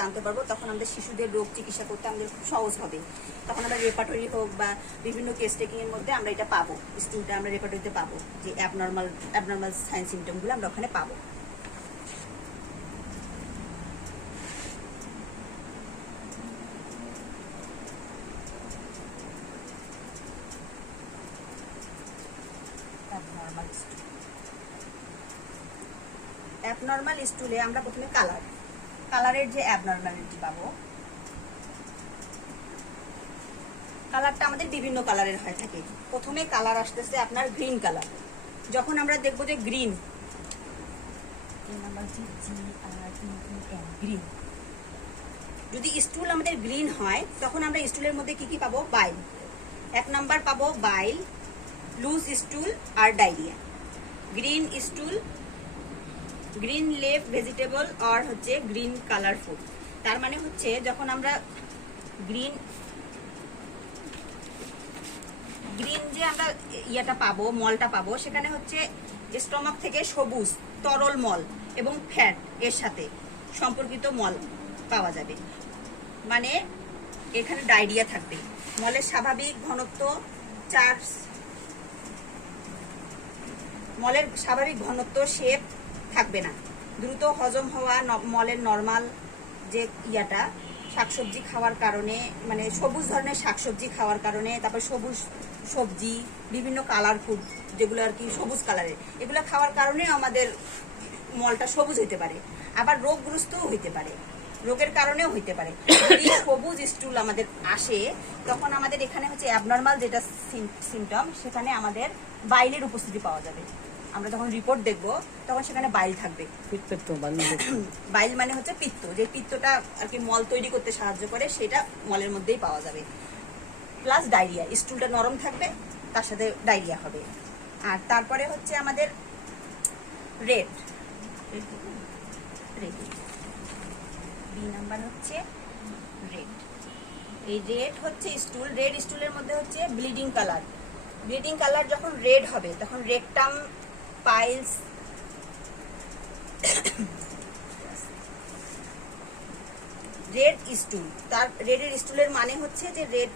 জানতে পারবো, তখন আমাদের শিশুদের রোগ চিকিৎসা করতে আমাদের খুব সহজ হবে। তখন আমরা রেপার্টরি হোক বা বিভিন্ন কেস টেকিংয়ের মধ্যে আমরা এটা পাবো, স্টুলটা আমরা রেপার্টরিতে পাবো, যে অ্যাবনর্মাল সাইন সিমটমগুলো আমরা ওখানে পাবো। অ্যাবনর্মাল স্টুলে আমরা প্রথমে কালারের যে অ্যাবনর্মালিটি পাবো, কালারটা আমাদের বিভিন্ন কালারের হয়ে থাকে। প্রথমে কালার আসতেছে আপনার গ্রিন কালার। যখন আমরা দেখবো যে গ্রিন, গ্রিন, যদি স্টুল আমাদের গ্রিন হয় তখন আমরা স্টুলের মধ্যে কি কি পাবো? বাইল। 1 নাম্বার পাবো বাইল, লুজ স্টুল আর diarrhoea. Green stool, green leaf vegetable আর হচ্ছে গ্রিন কালার ফুড। তার মানে হচ্ছে যখন আমরা গ্রিন যে আমরা ইয়াটা পাবো, মলটা পাবো, সেখানে হচ্ছে স্টমাক থেকে সবুজ তরল মল এবং ফ্যাট এর সাথে সম্পর্কিত মল পাওয়া যাবে। মানে এখানে ডায়রিয়া থাকবে। মলের স্বাভাবিক ঘনত্ব শেপ থাকবে না। দ্রুত হজম হওয়া মলের নর্মাল যে ইয়াটা, শাকসবজি খাওয়ার কারণে, মানে সবুজ ধরনের শাকসবজি খাওয়ার কারণে, তারপর সবুজ সবজি, বিভিন্ন কালার ফুড যেগুলো আর কি সবুজ কালারের, এগুলো খাওয়ার কারণে আমাদের মলটা সবুজ হইতে পারে। আবার রোগগ্রস্তও হইতে পারে, রোগের কারণেও হইতে পারে। যদি সবুজ স্টুল আমাদের আসে তখন আমাদের এখানে হচ্ছে অ্যাবনর্মাল যেটা সিমটম, সেখানে আমাদের বাইলের উপস্থিতি পাওয়া যাবে। আমরা যখন রিপোর্ট দেখব তখন সেখানে বাইল থাকবে। বাইল মানে হচ্ছে পিত্ত, যে পিত্তটা আর কি মল তৈরি করতে সাহায্য করে, সেটা মলের মধ্যেই পাওয়া যাবে। প্লাস ডায়রিয়া, স্টুলটা নরম থাকবে, তার সাথে ডায়রিয়া হবে। আর তারপরে হচ্ছে আমাদের রেড, বি নাম্বার হচ্ছে রেড। এই রেড হচ্ছে স্টুল, রেড স্টুলের মধ্যে হচ্ছে ব্লিডিং কালার। ব্লিডিং কালার যখন রেড হবে তখন রেকটাম, পাইলস, রেড স্টুল। তার রেডের স্টুলের মানে হচ্ছে যে রেড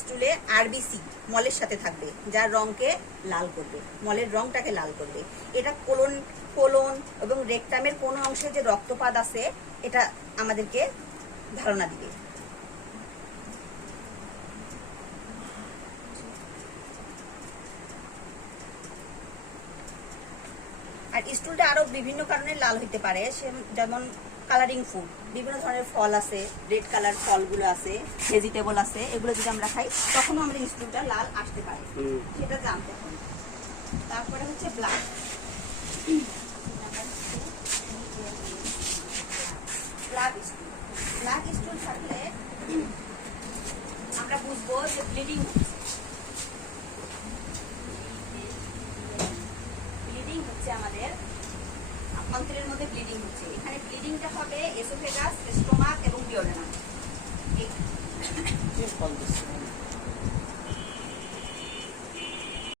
স্টুলে আরবিসি মলের সাথে থাকবে, যার রংকে লাল করবে, মলের রংটাকে লাল করবে। এটা কোলন এবং রেকটামের কোনো অংশে যে রক্তপাত আছে এটা আমাদেরকে ধারণা দিবে। আর স্টুলটা আরো বিভিন্ন কারণে লাল হইতে পারে, যেমন কালারিং ফুড, বিভিন্ন ধরনের ফল আছে, রেড কালার ফলগুলো আছে, ভেজিটেবল আছে, এগুলো যদি আমরা খাই তখনও আমাদের স্টুলটা লাল আসতে পারে, সেটা জানতে হবে। তারপরে হচ্ছে ব্লাড স্টুল থাকলে আমরা বুঝবো যে ব্লিডিং হচ্ছে, আমাদের অন্ত্রের মধ্যে ব্লিডিং হচ্ছে। এখানে ব্লিডিংটা হবে এসোফেগাস, স্টোমাক এবং ডিওডেনাম।